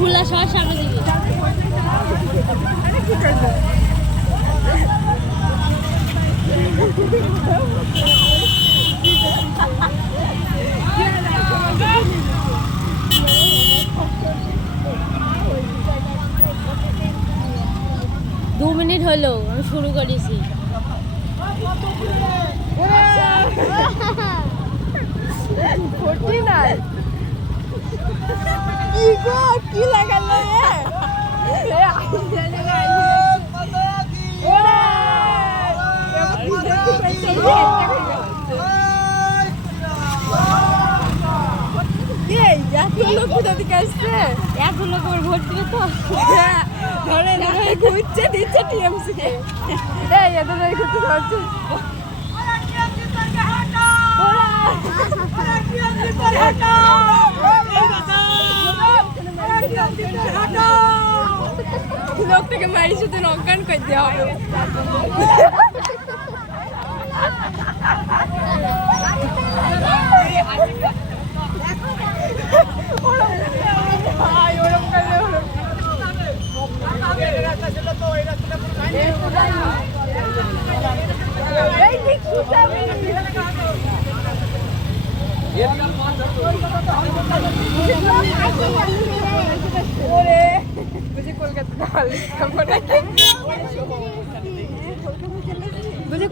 ভুলা সবার সামনে দিবি দু মিনিট হলো আমি শুরু করেছি কি লাগালো এখন লোক ভোট দিবে তো ধরে ধরে ঘুরছে দিচ্ছে টিএমসি কে এই এত ধরে ঘুরতে ধরছে লোকটাকে মারি শুধু অজ্ঞান করে দেওয়া হবে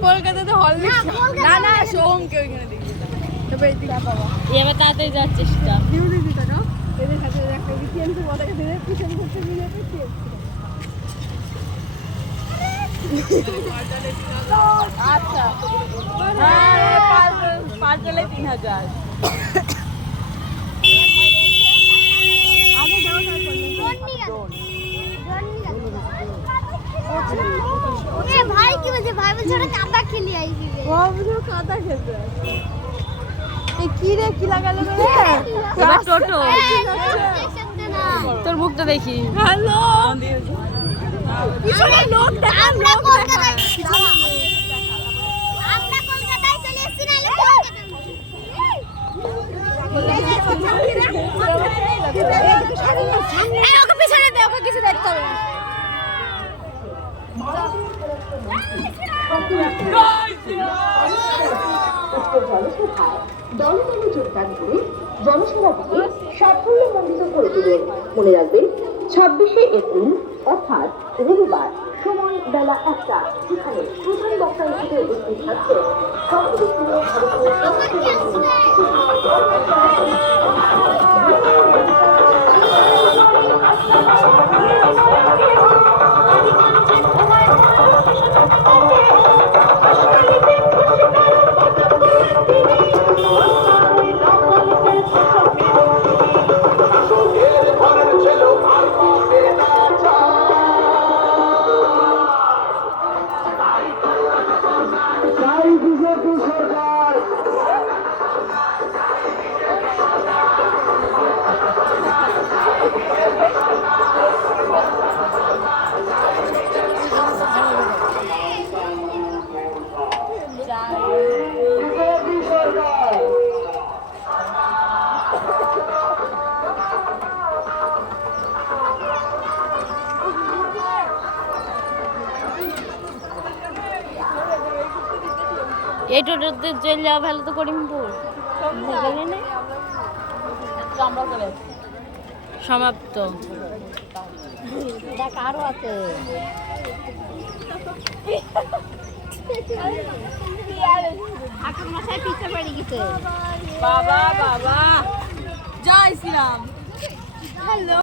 কলকাতাতে হল না না সোম কেউ এখানে দেখি এবার তাড়াতাড়ি যাওয়ার চেষ্টা এদের সাথে একটা টিএমসি পতাকা ধরে পিছন করতে গিয়ে আচ্ছা পাঁচ জলে 3000 ভাই কি বলছে ভাই বলছে ওরা কাদা খেলি আইছি রে ও বুঝো কাদা খেলতে এই কি রে কি লাগালো রে এবার টোটো তোর মুখটা দেখি হ্যালো পিছনে লোক দেখা আমরা কলকাতায় আমরা কলকাতায় চলে এসেছি নালে ওকে পিছনে দে ওকে কিছু দেখতে হবে দলে দলে যোগদান করে জনসেবাকে সাফল্যমণ্ডিত করে তুলুন। মনে রাখবেন 26শে এপ্রিল অর্থাৎ রবিবার সময় বেলা 1টা যেখানে প্রধান বক্তা হিসেবে উপস্থিত থাকছেন সর্বদেশীয় এই টোটোতে চলে যাওয়া ভালো তো করিমপুর সমাপ্ত আরো আছে ঠাকুর মশাই পিছে পড়ে গেছে বাবা বাবা জয় শ্রীরাম হ্যালো